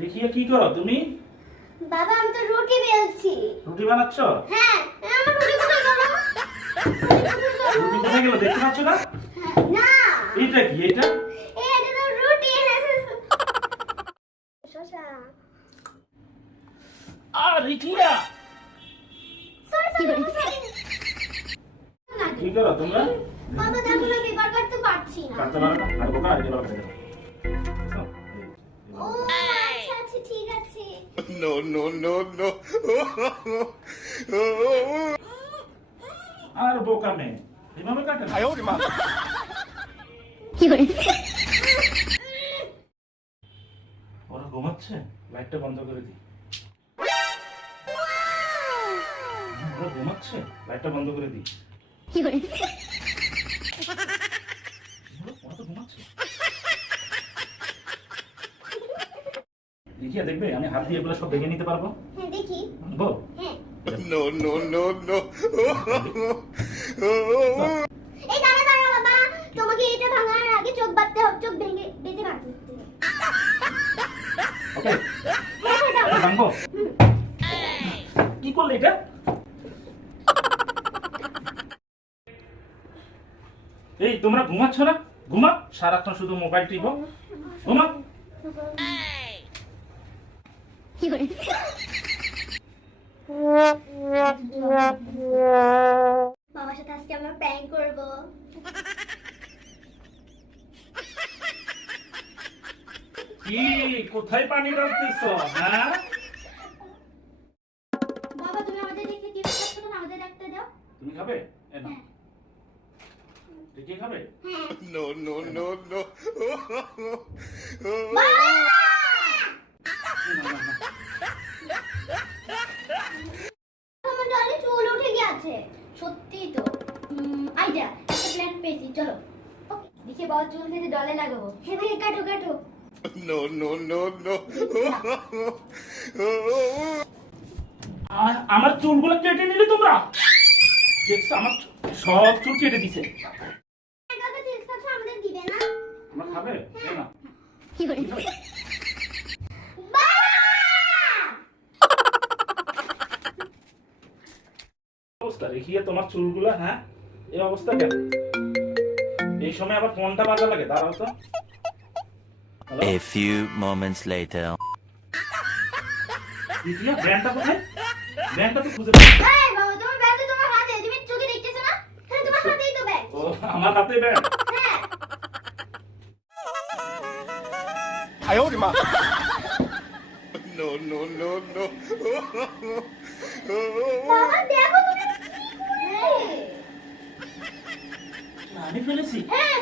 দেখিয়ে কি করো তুমি? বাবা আমি তো রুটি বেলছি। রুটি বানাচ্ছ? হ্যাঁ, আমার রুটি কোথায় গেল? রুটি কোথায় গেল দেখতে পাচ্ছ না? না। এইটা কি এটা? এটা তো রুটি। শশা। আর রিঠিয়া সরি। কি করো তোমরা? বাবা দেখো না পেপার কাটতে পারছি না। কাটতে পারো না? আর বোকা আর এবার কেটে দাও। ও আচ্ছা ঠিক আছে। No, no, no, no. আর বোকা মেয়ে এভাবে কাটে না। 哎呦我的妈！ ওরা ঘুমাচ্ছে, লাইটটা বন্ধ করে দিই। ওরা ঘুমাচ্ছে, লাইটটা বন্ধ করে দিই। ওরা তো ঘুমাচ্ছে। দেখিয়া দেখবে আমি হাত দিয়ে এগুলো সব দেখে নিতে পারবো? হ্যাঁ দেখি। বল। হ্যাঁ। No, no, no, no. এই দাঁড়া বাবা, তোমাকে এটা ভাঙার আগে চোখ বাঁধতে হবে, চোখ ভেঙে বেঁধে রাখতে হবে। ওকে, হ্যাঁ দাও। ভাঙবো। কি করলে এটা? এই তোমরা ঘুমাচ্ছ না? ঘুমা, সারাক্ষণ শুধু মোবাইল টিপো। ঘুমা। বাবার সাথে আজকে আমরা প্র্যাঙ্ক করব। কি কোথায় পানি রাখতেছো? হ্যাঁ, বাবা তুমি আমাদের দেখে টিভি দেখছো না, আমাদের একটা দাও। তুমি খাবে? এ নাও। কে খাবে? হ্যাঁ। No, no, no, no. আমার ডালে চুল উঠে গেছে। সত্যি তো। আইডিয়া, একটা প্ল্যান পেয়েছি, চলো। ওকে, দেখে বাবা চুল কেটে ডলে লাগাবো। হ্যাঁ ভাই কাটো। No, no, no, no. আমার চুলগুলো কেটে নিলে তোমরা? দেখছো আমার সব চুল কেটে দিছে। কাকা চিজ খাচ্ছ আমাদের দিবে না? তোমরা খাবে? এ না। অবস্থা দেখিয়ে তোমার চুলগুলো, হ্যাঁ এই অবস্থা কেন? এই সময় আবার ফোনটা বাজা লাগে, দাঁড়াও তো। A few moments later. দেখিয়ে ব্যান্ডটা কোথায়? ব্যান্ডটা তো খুঁজে পাচ্ছি না। এই বাবা তোমার ব্যাগ তো তোমার হাতে, তুমি চোখে দেখতেছ না? হ্যাঁ তোমার হাতেই তো ব্যাগ। ও আমার হাতে ব্যান্ড। হ্যাঁ। 哎呦我的妈！ No, no, no, no. বাবা দেখো তুমি কি করে? আমি ফেলেছি। হ্যাঁ